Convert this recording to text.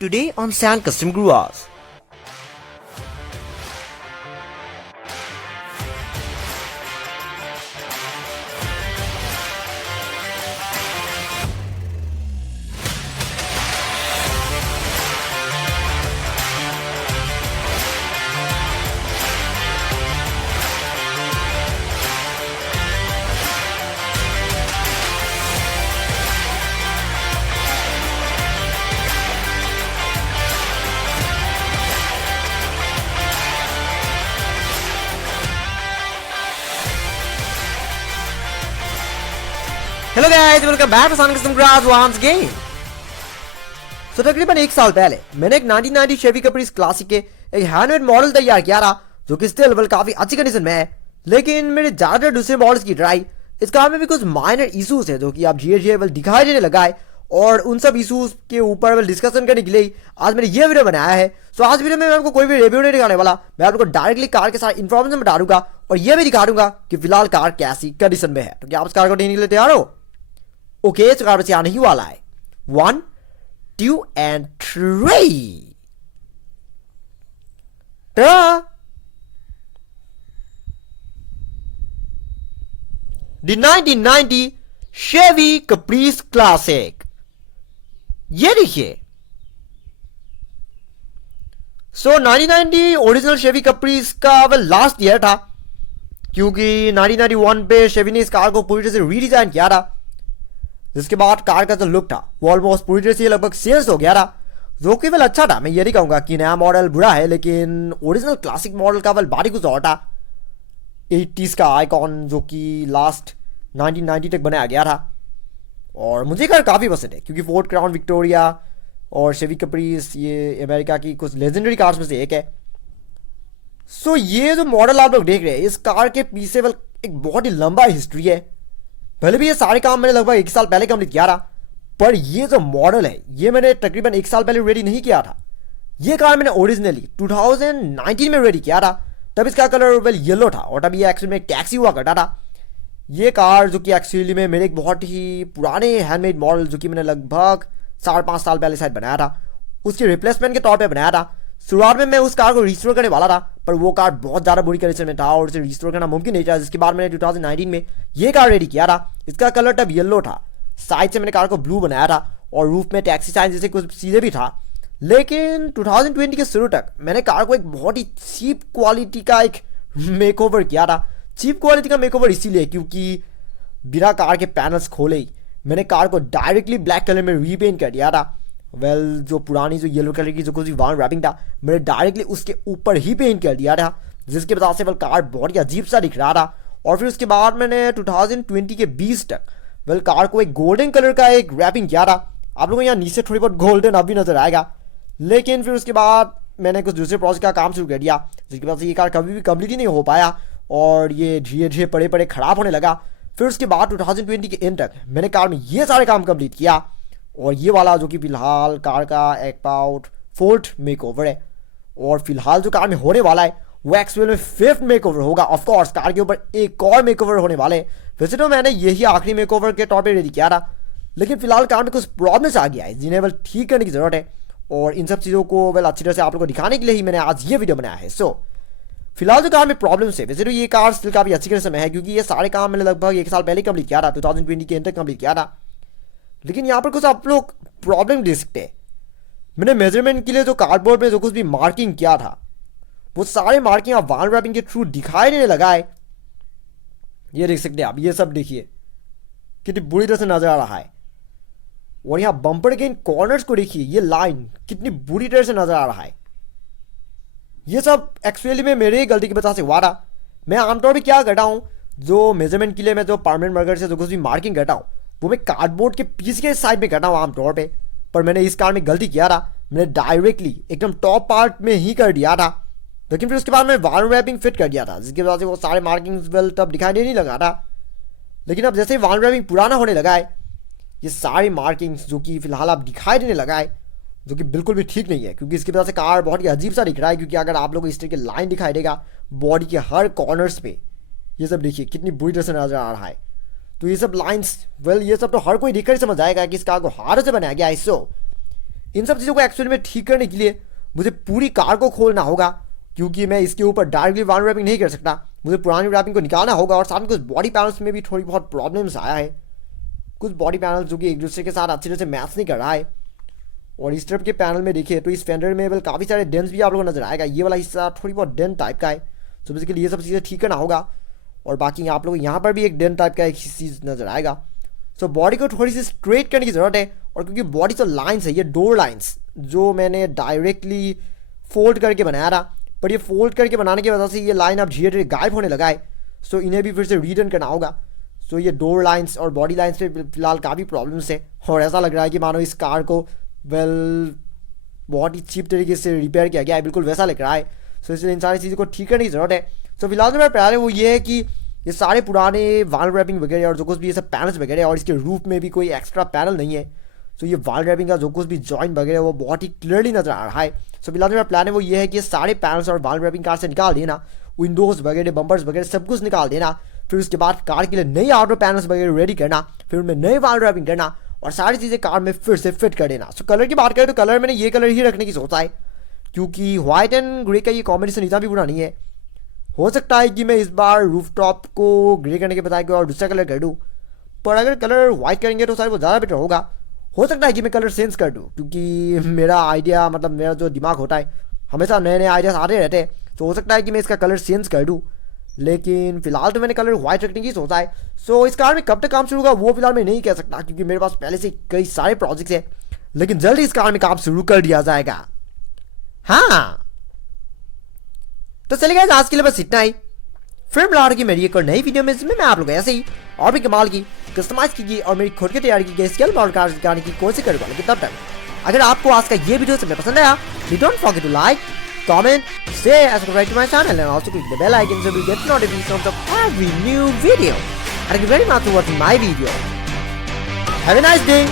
Today on Sand Custom Grooves. Hello guys, welcome back to Sand Custom Grooves once again. So तकरीबन एक साल पहले मैंने एक 1990 शेवी कैप्रिस क्लासिक के एक हैंडमेड मॉडल तैयार किया था, जो कि स्टिल वेल काफी अच्छी कंडीशन में है। लेकिन मेरे ज्यादातर दूसरे मॉडल्स की ट्राई इस कार में भी कुछ माइनर इशूज है, जो कि आप धीरे वेल दिखाई देने लगा है। और उन सब इशूज के ऊपर वेल डिस्कशन करने के लिए आज मैंने ये वीडियो बनाया है। सो आज वीडियो में मैं आपको कोई भी रिव्यू नहीं दिखाने वाला, मैं आपको डायरेक्टली कार के साथ इन्फॉर्मेशन बता दूंगा और ये भी दिखा दूंगा कि फिलहाल कार कैसी कंडीशन में है। तो क्या आप इस कार को देखने के लिए तैयार हो? ओके, तो कार बस आने ही वाला है। 1, 2 and 3। The 1990 Chevy Caprice Classic। ये देखिए। 1990 ओरिजिनल Chevy Caprice का लास्ट ईयर था, क्योंकि 1991 पे Chevy ने इस कार को पूरी तरह से रीडिजाइन किया था। जिसके बाद कार का जो लुक था वो ऑलमोस्ट पूरी तरह से लगभग सेल्स हो गया था, जो कि वेल अच्छा था। मैं ये नहीं कहूंगा कि नया मॉडल बुरा है, लेकिन ओरिजिनल क्लासिक मॉडल का वेल बारी कुछ और था। 80s का आइकॉन जो कि लास्ट 1990 तक बनाया गया था। और मुझे कार काफ़ी पसंद है, क्योंकि फोर्ड क्राउन विक्टोरिया और शेवी कैप्रिस ये अमेरिका की कुछ लेजेंडरी कार्स में से एक है। ये जो मॉडल आप लोग देख रहे हैं, इस कार के पीछे वेल एक बहुत ही लंबा हिस्ट्री है। पहले भी ये सारे काम मैंने लगभग एक साल पहले कंप्लीट किया था, पर ये जो मॉडल है ये मैंने तकरीबन एक साल पहले रेडी नहीं किया था। ये कार मैंने ओरिजिनली 2019 में रेडी किया था। तब इसका कलर वेल येलो था और तब ये एक्चुअली में टैक्सी हुआ करता था। ये कार जो कि एक्चुअली में मेरे एक बहुत ही पुराने हैंडमेड मॉडल जो कि मैंने लगभग 4-5 साल पहले शायद बनाया था, उसके रिप्लेसमेंट के तौर पर बनाया था। शुरुआत में मैं उस कार को रिस्टोर करने वाला था, पर वो कार बहुत ज़्यादा बुरी कंडीशन में था और उसे रिस्टोर करना मुमकिन नहीं था। जिसके बाद मैंने 2019 में ये कार रेडी किया था। इसका कलर तब येलो था, साइड से मैंने कार को ब्लू बनाया था और रूफ में टैक्सी साइन जैसे कुछ चीज़ें भी था। लेकिन 2020 के शुरू तक मैंने कार को एक बहुत ही चीप क्वालिटी का एक मेकओवर किया था। चीप क्वालिटी का मेकओवर इसीलिए क्योंकि बिना कार के पैनल्स खोले ही मैंने कार को डायरेक्टली ब्लैक कलर में रीपेंट कर दिया था। जो पुरानी जो येलो कलर की जो कुछ वार्न रैपिंग था, मैंने डायरेक्टली उसके ऊपर ही पेंट कर दिया था, जिसकी वजह से कार बहुत ही अजीब सा दिख रहा था। और फिर उसके बाद मैंने 2020 के 20 तक कार को एक गोल्डन कलर का एक रैपिंग किया था। आप लोगों को यहाँ नीचे थोड़ी बहुत गोल्डन अभी नजर आएगा। लेकिन फिर उसके बाद मैंने कुछ दूसरे प्रोजेक्ट का काम शुरू कर दिया, जिसकी वजह से ये कार कभी भी कंप्लीट ही नहीं हो पाया और ये धीरे धीरे पड़े पड़े खराब होने लगा। फिर उसके बाद 2020 के एंड तक मैंने कार में ये सारे काम कंप्लीट किया। और ये वाला जो कि फिलहाल कार का अबाउट 4th मेकओवर है, और फिलहाल जो कार में होने वाला है वो एक्चुअल में 5th मेकओवर होगा। ऑफ कोर्स कार के ऊपर एक और मेकओवर होने वाले हैं। वैसे तो मैंने यही आखिरी मेकओवर के तौर पे रेडी किया था, लेकिन फिलहाल कार में कुछ प्रॉब्लम्स आ गया है जिन्हें वेल ठीक करने की जरूरत है। और इन सब चीज़ों को वेल अच्छी तरह से आप लोगों को दिखाने के लिए ही मैंने आज ये वीडियो बनाया है। फिलहाल जो कार में प्रॉब्लम्स है, वैसे तो ये कार स्टिल काफ़ी अच्छी कंडीशन में है, क्योंकि ये सारे काम मैंने लगभग एक साल पहले कंप्लीट किया था, 2020 के एंड तक कंप्लीट किया था। लेकिन यहाँ पर कुछ आप लोग प्रॉब्लम देख सकते हैं। मैंने मेजरमेंट के लिए जो कार्डबोर्ड में जो कुछ भी मार्किंग किया था, वो सारे मार्किंग आप वाल रैपिंग के थ्रू दिखाई देने लगा है। ये देख सकते हैं आप, ये सब देखिए कितनी बुरी तरह से नजर आ रहा है। और यहाँ बम्पर के इन कॉर्नर्स को देखिए, ये लाइन कितनी बुरी तरह से नजर आ रहा है। ये सब एक्चुअली में मेरे ही गलती की वजह से हुआ था। मैं आमतौर पर क्या करता हूँ, जो मेजरमेंट के लिए मैं जो परमानेंट मार्कर से जो कुछ भी मार्किंग करता हूँ वो मैं कार्डबोर्ड के पीछे के साइड में करता हूँ आमतौर पे। पर मैंने इस कार में गलती किया था, मैंने डायरेक्टली एकदम टॉप पार्ट में ही कर दिया था। लेकिन फिर उसके बाद मैंने वाल रैपिंग फिट कर दिया था, जिसकी वजह से वो सारे मार्किंग्स वेल तब दिखाई नहीं लगा था। लेकिन अब जैसे ही वाल रैपिंग पुराना होने लगा है, ये सारी मार्किंग्स जो कि फिलहाल आप दिखाई देने लगा है, जो कि बिल्कुल भी ठीक नहीं है, क्योंकि इसकी वजह से कार बहुत ही अजीब सा दिख रहा है। क्योंकि अगर आप लोग इस तरह की लाइन दिखाई देगा बॉडी के हर कॉर्नर्स पे, ये सब देखिए कितनी बुरी तरह से नजर आ रहा है। तो ये सब लाइंस वेल ये सब तो हर कोई देखकर समझ आएगा कि इस कार को हाथ से बनाया गया है। इन सब चीज़ों को एक्चुअली में ठीक करने के लिए मुझे पूरी कार को खोलना होगा, क्योंकि मैं इसके ऊपर डायरेक्टली वाल रैपिंग नहीं कर सकता। मुझे पुरानी रैपिंग को निकालना होगा। और साथ में कुछ बॉडी पैनल्स में भी थोड़ी बहुत प्रॉब्लम्स आया है, कुछ बॉडी पैनल जो कि एक दूसरे के साथ अच्छी तरह से मैच नहीं कर रहा है। और इस तरफ के पैनल में देखिए तो इस फेंडर में वेल काफ़ी सारे डेंट्स भी आप लोगों को नजर आएगा। ये वाला हिस्सा थोड़ी बहुत डेंट टाइप का है, सो बेसिकली ये सब चीज़ें ठीक करना होगा। और बाकी आप लोग यहाँ पर भी एक डेंट टाइप का एक चीज़ नजर आएगा। सो बॉडी को थोड़ी सी स्ट्रेट करने की ज़रूरत है। और क्योंकि बॉडी तो लाइन्स है, ये डोर लाइन्स जो मैंने डायरेक्टली फोल्ड करके बनाया था, पर ये फोल्ड करके बनाने की वजह से ये लाइन अब धीरे धीरे गायब होने लगा है। सो इन्हें भी फिर से रीडन करना होगा। सो ये डोर लाइन्स और बॉडी लाइन्स पे फिलहाल काफ़ी प्रॉब्लम्स है। और ऐसा लग रहा है कि मानो इस कार को वेल बहुत ही चीप तरीके से रिपेयर किया गया है, बिल्कुल वैसा लग रहा है। सो इसलिए इन सारी चीज़ों को ठीक करने की ज़रूरत है। सो फिलहाल जो मेरा प्यार है वो ये है कि ये सारे पुराने वाल रैपिंग वगैरह और जो कुछ भी ये सब पैनल्स वगैरह, और इसके रूफ में भी कोई एक्स्ट्रा पैनल नहीं है। सो ये वाल रैपिंग का जो कुछ भी जॉइंट वगैरह वो बहुत ही क्लियरली नजर आ रहा है। सो फिलहाल मेरा प्लान है वो ये है कि ये सारे पैनल्स और वाल रैपिंग कार से निकाल देना, विंडोज़ वगैरह बम्पर्स वगैरह सब कुछ निकाल देना। फिर उसके बाद कार के लिए नई आउटर पैनल्स वगैरह रेडी करना, फिर उनमें नए वाल रैपिंग करना और सारी चीज़ें कार में फिर से फिट कर देना। सो कलर की बात करें तो कलर मैंने ये कलर ही रखने की सोचा है, क्योंकि व्हाइट एंड ग्रे का ये कॉम्बिनेशन इतना भी बुरा नहीं है। हो सकता है कि मैं इस बार रूफ टॉप को ग्रे करने के बजाय कोई और दूसरा कलर कर दूँ, पर अगर कलर व्हाइट करेंगे तो शायद वो ज़्यादा बेटर होगा। हो सकता है कि मैं कलर चेंज कर दूँ, क्योंकि मेरा आइडिया मतलब मेरा जो दिमाग होता है हमेशा नए नए आइडियाज आते रहते हैं। तो हो सकता है कि मैं इसका कलर चेंज कर दूँ, लेकिन फिलहाल तो मैंने कलर व्हाइट रखने की सोचा है। सो इस कार में कब तक काम शुरू होगा वो फिलहाल मैं नहीं कह सकता, क्योंकि मेरे पास पहले से कई सारे प्रोजेक्ट्स हैं, लेकिन जल्दी इस कार में काम शुरू कर दिया जाएगा। हाँ तो चलिए गाइस, आज के लिए बस इतना ही। फिर मिला रही मेरी एक और नई वीडियो में, जिसमें मैं आप लोग ऐसे ही और भी कमाल की कस्टमाइज की और मेरी खुद की तैयारी की गई स्केल मॉडल कार दिखाने की कोशिश करूंगा। लेकिन तब तक अगर आपको आज का ये वीडियो सबसे पसंद आया, don't forget to like, comment, share, and subscribe to my channel, and also click the bell icon so you get notifications of every new video. Thank you very much for watching my video. Have a nice day.